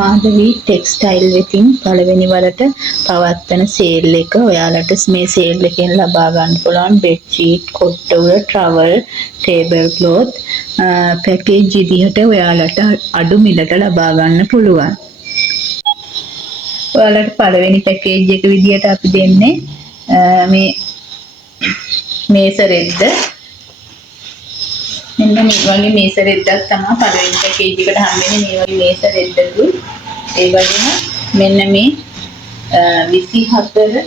Madhavi textile වෙතින් පළවෙනි වරට පවත්වන සේල් එක ඔයාලට මේ සේල් එකෙන් ලබා ගන්න පුළුවන් බෙඩ් ෂීට්, කොට්ටුර, ටවල්, ටේබල් ක්ලොත් පැකේජ් විදිහට ඔයාලට අඩු මිලට ලබා ගන්න පුළුවන්. ඔයාලට පළවෙනි පැකේජ් එක විදිහට අපි දෙන්නේ මේ මේස රෙද්ද. මෙන්න මේ වගේ මේස රෙද්දක් තමයි පළවෙනි පැකේජ් එකට හම්බෙන්නේ. මේ වගේ මේස රෙද්දකුයි ඒ වගේම මෙන්න මේ 27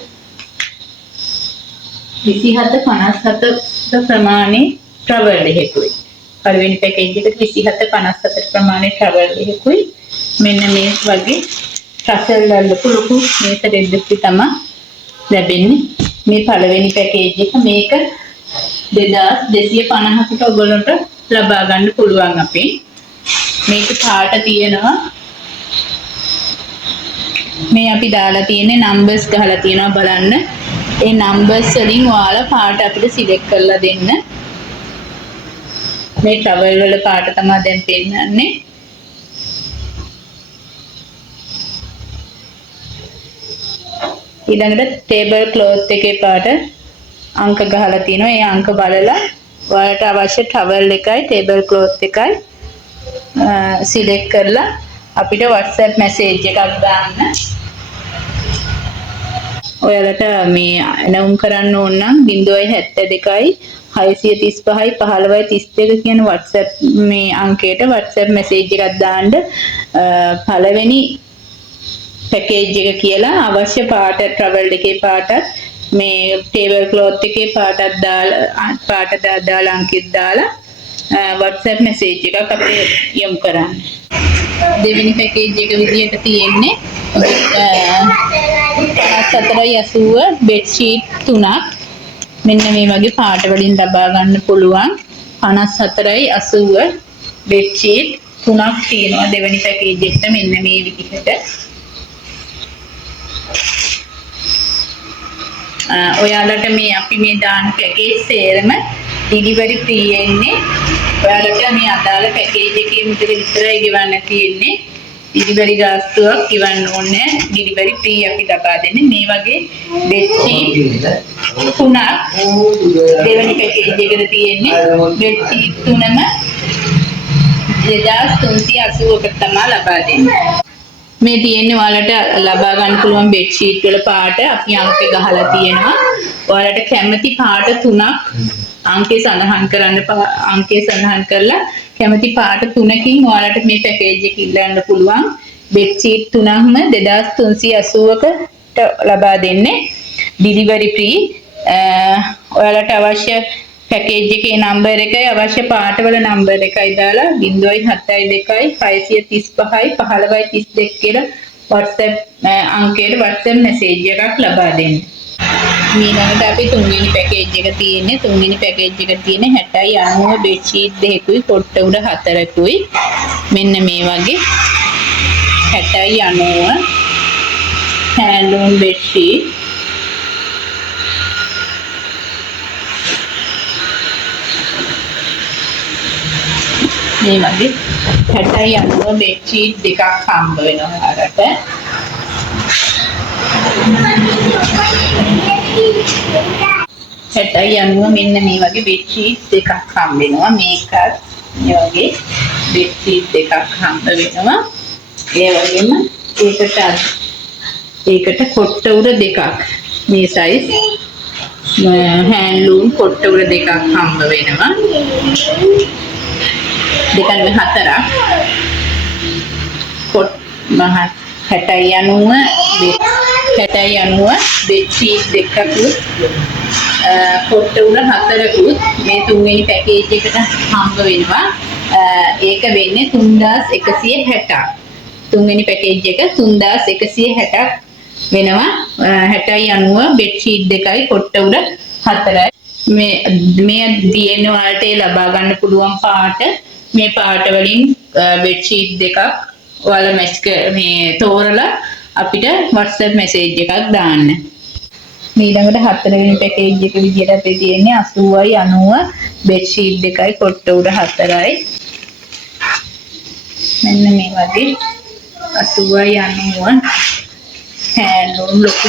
57 ප්‍රමාණයේ ට්‍රවල් එකකුයි. පළවෙනි පැකේජ් එකට 27 57 ප්‍රමාණයේ ට්‍රවල් එකකුයි. මෙන්න මේ වගේ ට්‍රසල් වලට ලොකු මේස රෙද්දක් තමයි ලැබෙන්නේ. මේ පළවෙනි පැකේජ් එක මේක 2250කට ඔයගොල්ලන්ට ලබා ගන්න පුළුවන් අපි. මේක පාට තියෙනවා. මේ අපි දාලා තියෙන්නේ නම්බර්ස් ගහලා තියෙනවා බලන්න. ඒ නම්බර්ස් වලින් ඔයාලා පාට අපිට සිලෙක්ට් කරලා දෙන්න. මේ ට්‍රවල් වල පාට තමයි දැන් පෙන්නන්නේ. ඊළඟට ටේබල් ක්ලොත් එකේ පාට අංක ගහලා තිනවා. ඒ අංක බලලා ඔයාලට අවශ්‍ය ටවල් එකයි ටේබල් ක්ලොත් එකයි සිලෙක්ට් කරලා අපිට WhatsApp මැසේජ් එකක් දාන්න. ඔයාලට මේ නැවුම් කරන්න ඕන නම් 072යි 635යි 1532 කියන WhatsApp මේ අංකයට WhatsApp මැසේජ් එකක් දාන්න. පළවෙනි පැකේජ් එක කියලා අවශ්‍ය පාට ට්‍රවල් එකේ පාටත් මේ ටේබල් ක්ලොත් එකේ පාටත් දාලා අංකෙත් දාලා WhatsApp මැසේජ් එකක් අපිට යොමු කරන්න. දෙවෙනි පැකේජ් එක විදිහට තියෙන්නේ 5480 බෙඩ් ෂීට් 3ක් මෙන්න මේ වගේ පාට වලින් ලබා ගන්න පුළුවන්. 5480 බෙඩ් ෂීට් 3ක් තියෙනවා දෙවෙනි පැකේජ් එකට මෙන්න මේ විදිහට. ඔයාලට මේ අපි මේ දාන පැකේජ් සේරම ඩිලිවරි ෆ්‍රී එන්නේ. ඔයාලට මේ අදාළ පැකේජ් එකේ මුදල විතරයි ගෙවන්න තියෙන්නේ. ඩිලිවරි ගාස්තුවක් ගෙවන්න ඕනේ නැහැ. ඩිලිවරි ෆ්‍රී අපි ලබා දෙන්නේ. මේ වගේ බෙඩ් ෂීට් 3ක් දෙවෙනි පැකේජ් එකට තියෙන්නේ. බෙඩ් ෂීට් 3ම 2380කට තමයි ලබා දෙන්නේ. මේ තියෙන්නේ ඔයාලට ලබා ගන්න පුළුවන් බෙඩ් ෂීට් වල පාට අපි අංක ගහලා තියෙනවා. ඔයාලට කැමති පාට 3ක් අංකේ සඳහන් කරලා කැමති පාට 3කින් ඔයාලට මේ පැකේජ් එක ඉල්ලන්න පුළුවන්. බෙඩ් ෂීට් 3ක්ම 2380කට ලබා දෙන්නේ. Delivery free. ඔයාලට අවශ්‍ය පැකේජ් එකේ නම්බර් එකයි අවශ්‍ය පාටවල නම්බර් එකයි දාලා 072යි 635යි 1532 කියලා WhatsApp අංකයට WhatsApp මැසේජ් එකක් ලබා දෙන්න. ඊළඟට අපි තුන්වෙනි පැකේජ් එක තියෙන්නේ. තුන්වෙනි පැකේජ් එක තියෙන්නේ 60යි 90 බෙඩ් ෂීට් 2කුයි කොට්ට උඩ 4කුයි. මෙන්න මේ වගේ 60යි 90 හැන්ඩ්ලූම් බෙඩ් ෂීට් මේ වගේ 60යි 90 බෙඩ් ෂීට් දෙකක් හම්බ වෙනවා ඔයාලට. 60යි 90 මෙන්න මේ වගේ බෙඩ් ෂීට් දෙකක් හම්බ වෙනවා. මේකත් මේ වගේ බෙඩ් ෂීට් දෙකක් හම්බ වෙනවා. ඒ වගේම ඒකට කොට්ට උර දෙකක් මේ සයිස් හැන්ඩ්ලූම් කොට්ට උර දෙකක් හම්බ වෙනවා. දෙකම 4ක් කොට 60යි 90 බෙඩ් ෂීට් දෙකකුත් කොට්ට උඩ 4කුත් මේ තුන්වෙනි පැකේජ් එකට හම්බ වෙනවා. ඒක වෙන්නේ 3160ක්. තුන්වෙනි පැකේජ් එක 3160ක් වෙනවා. 60යි 90 බෙඩ් ෂීට් දෙකයි කොට්ට උඩ 4යි. මේ DNA වලට ලබා ගන්න පුළුවන් පාට මේ පාට වලින් බෙඩ් ෂීට් දෙකක් ඔයාලා මේ තෝරලා අපිට WhatsApp මැසේජ් එකක් දාන්න. ඊළඟට හතරවෙනි පැකේජ් එක විදියට අපේ තියෙන්නේ 80යි 90 බෙඩ් ෂීට් දෙකයි කොට්ට උඩ 4යි. මෙන්න මේ වගේ 80යි 90 හැන්ඩ්ලූම් ලොකු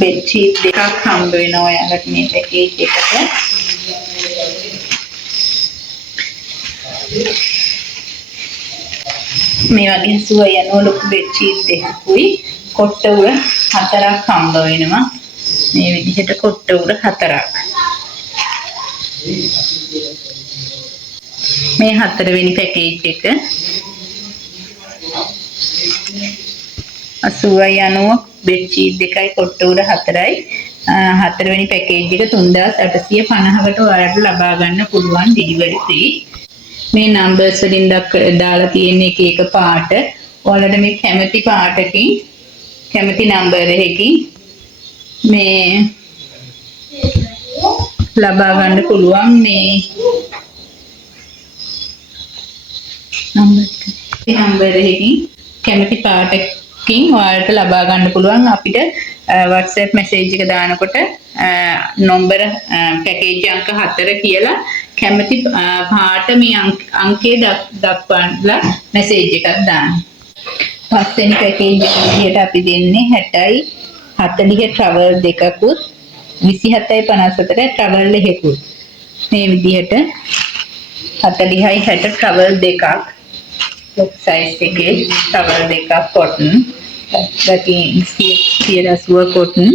බෙඩ්ෂීට් දෙකක් හම්බ වෙනවා ඔයාලට මේ පැකේජ් එකට. මේ වගේ 80යි 90 ලොකු බෙඩ්ෂීට් දෙකකුයි කොට්ට උර 4ක් හම්බ වෙනවා. මේ විදිහට කොට්ට උර 4ක්. මේ 4 වෙනි පැකේජ් එක 80යි 90 බෙඩ්ෂීට් දෙකයි කොට්ට උර 4යි. 4 වෙනි පැකේජ් එක 3850කට ඔයාලට ලබා ගන්න පුළුවන් ඩෙලිවරි ෆ්‍රී. මේ නම්බර්ස් වලින් දාලා තියෙන එක පාට ඔයාලට මේ කැමති පාටකින් කැමති නම්බර් එකකින් මේ ලබා ගන්න පුළුවන්. මේ නම්බර් එකකින් කැමති පාටකින් ඔයාලට ලබා ගන්න පුළුවන්. අපිට WhatsApp message එක දානකොට නම්බර පැකේජ් අංක 4 කියලා කැමති පාට මේ අංකය දක්වන්නලා message එකක් දාන්න. පස්වෙනි පැකේජ් එක විදිහට අපි දෙන්නේ 60යි 40 travel දෙකකුත් 27යි 54 travel එකකුත්. මේ විදිහට 40යි 60 travel දෙකක් ලොක් සයිස් එකේ travel දෙකක් cotton that is 80 cotton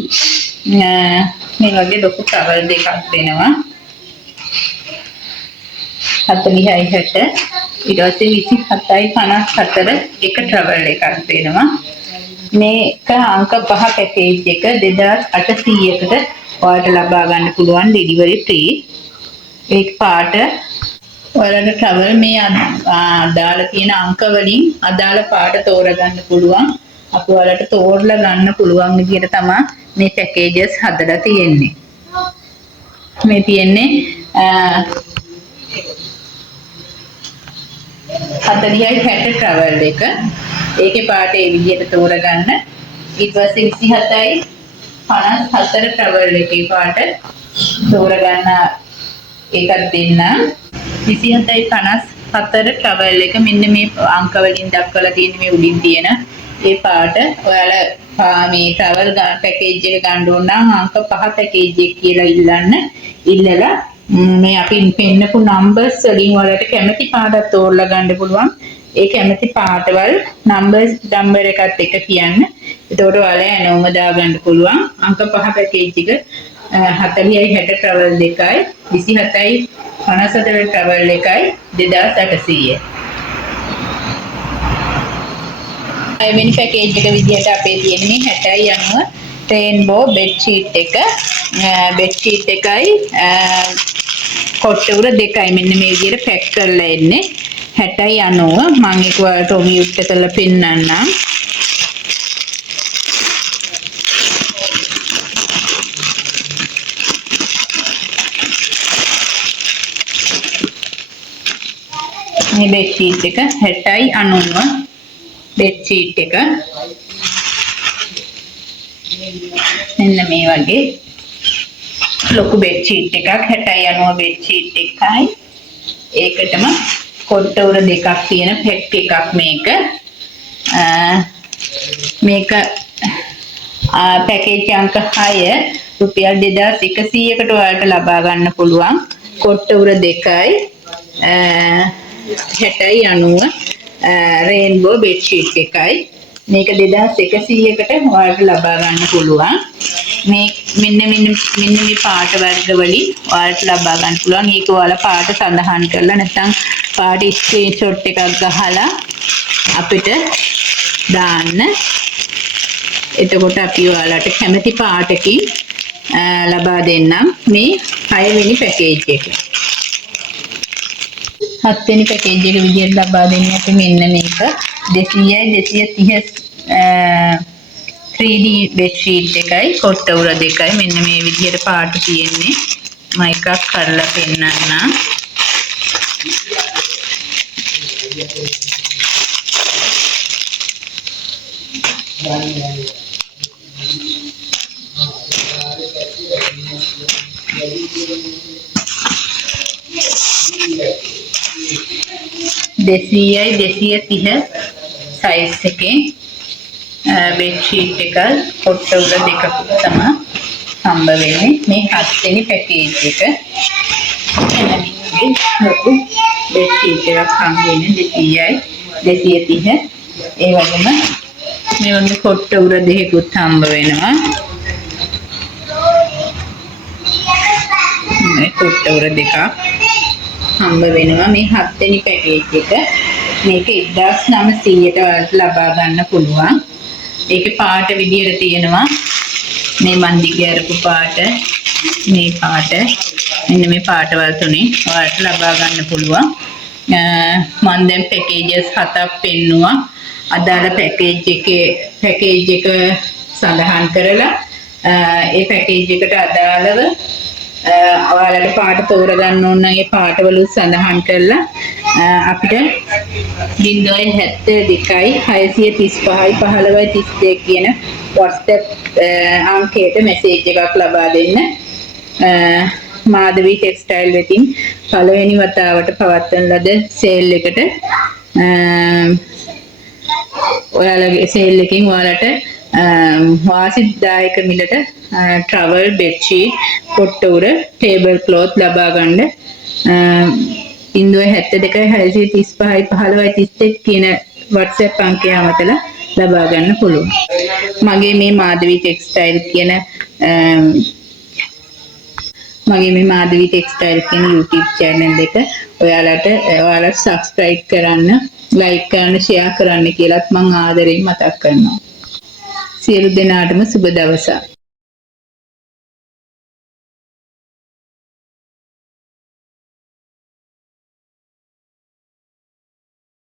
මේ වගේ ලොකු travel දෙකක් දෙනවා. 40යි 60 ඊට පස්සේ 27යි 54 එක travel එකක් දෙනවා. මේක අංක 5 පැකේජ් එක 2800කට ඔයාලට ලබා ගන්න පුළුවන් ඩෙලිවරි ෆ්‍රී. ඒක පාට ඔයාලට travel මේ අදාළ තියෙන අංක වලින් අදාළ පාට තෝරගන්න පුළුවන්. අපි ඔයාලට තෝරලා ගන්න පුළුවන් විදිහට තමයි මේ පැකේජස් හදලා තියෙන්නේ. මේ තියෙන්නේ 40යි 60 travel එක. ඒකේ පාට ඒ විදිහට තෝරගන්න. ඊට පස්සේ 27යි 54 travel එකේ පාට තෝරගන්න එකක් දෙන්න. 27යි 54 travel එක මෙන්න මේ අංක වලින් දක්වලා තියෙන මේ උඩින් තියෙන ඒ පාට ඔයාලා මේ travel පැකේජ් එක ගන්න ඕන නම් අංක 5 පැකේජ් එක කියලා ඉල්ලලා මේ අපි පෙන්නපු නම්බර්ස් වලින් ඔයාලට කැමති පාටක් තෝරලා ගන්න පුළුවන්. ඒ කැමති පාටවල නම්බර් එකත් එක කියන්න. එතකොට ඔයාලා ඇනෝම දාගන්න පුළුවන්. අංක 5 පැකේජ් එක 40යි 60 travel දෙකයි 27යි 54 travel එකයි 2800. අයවෙනි පැකේජ් එක විදිහට අපේ තියෙන මේ 60යි 90 රේන්බෝ බෙඩ්ෂීට් එක බෙඩ්ෂීට් එකයි කොට්ට උර දෙකයි මෙන්න මේ විදිහට පැක් කරලා එන්නේ. 60යි 90 මම ඒක ඔයාලට ඔමියුට් කරලා පෙන්නන්නම්. මේ බෙඩ්ෂීට් එක 60යි 90 බෙඩ්ෂීට් එක මෙන්න මේ වගේ ලොකු බෙඩ්ෂීට් එකක් 60යි 90 බෙඩ්ෂීට් එකයි. ඒකටම කොට්ට උර දෙකක් තියෙන පැක් එකක් මේක. මේක පැකේජ් අංක 6 රුපියල් 2100කට ඔයාලට ලබා ගන්න පුළුවන්. කොට්ට උර දෙකයි 60යි 90 රේන්බෝ බෙඩ්ෂීට් එකයි. මේක 2100කට ඔයාලට ලබා ගන්න පුළුවන්. මේ මෙන්න මේ පාට වර්ග වලින් ඔයාලට ලබා ගන්න පුළුවන්. ඒක ඔයාලා පාට සඳහන් කරලා නැත්නම් පාට ස්ක්‍රීන්ෂොට් එකක් ගහලා අපිට දාන්න. එතකොට අපි ඔයාලට කැමති පාටකින් ලබා දෙන්නම් මේ 6 වෙනි පැකේජ් එක. 7 වෙනි පැකේජ් එක විදිහට ලබා දෙන්නේ අපි මෙන්න මේක 200යි 230 3D bedsheet එකයි කොට්ට උර දෙකයි මෙන්න මේ විදිහට පාට තියෙන්නේ. මම එකක් කරලා පෙන්නන්නම්. දෙසියයි 230 size එකේ bed sheet එක කොට උඩ දෙකක් තමයි හම්බ වෙන්නේ. මේ 7 වෙනි package එක. එන්න මේ ලොකු bed sheet එකක් හම්බ වෙන්නේ 200යි 230. ඒ වගේම මේ වගේ කොට උඩ දෙකකුත් හම්බ වෙනවා. මේ කොට උඩ දෙකක් හම්බ වෙනවා මේ 7 වෙනි පැකේජ් එක. මේක 1900ට ලබා ගන්න පුළුවන්. ඒකේ පාට විදියට තියෙනවා මේ මන් දිගේ අරපු පාට, මේ පාට, මෙන්න මේ පාටවල් තුනේ ඔයාලට ලබා ගන්න පුළුවන්. මම දැන් පැකේජස් 7ක් පෙන්නුවා. අදාළ පැකේජ් එක සඳහන් කරලා ඒ පැකේජ් එකට අදාළව ඔයාලට පාට තෝරගන්න ඕන නම් ඒ පාටවල සඳහන් කරලා අපිට 072යි 635යි 1532 කියන WhatsApp අංකයට මැසේජ් එකක් ලබා දෙන්න. මාධවී ටෙක්ස්ටයිල් වෙතින් පළවෙනි වතාවට පවත්වන ලද සේල් එකට ඔයාලගේ සේල් එකකින් ඔයාලට වාසිදායක මිලට travel bed sheet, කොට්ටුර, table cloth ලබා ගන්න 072 635 1532 කියන WhatsApp අංකය අමතලා ලබා ගන්න පුළුවන්. මගේ මේ මාධවී ටෙක්ස්ටයිල් කියන YouTube channel එක ඔයාලා subscribe කරන්න, like කරන්න, share කරන්න කියලාත් මම ආදරෙන් මතක් කරනවා. සියලු දෙනාටම සුබ දවසක්.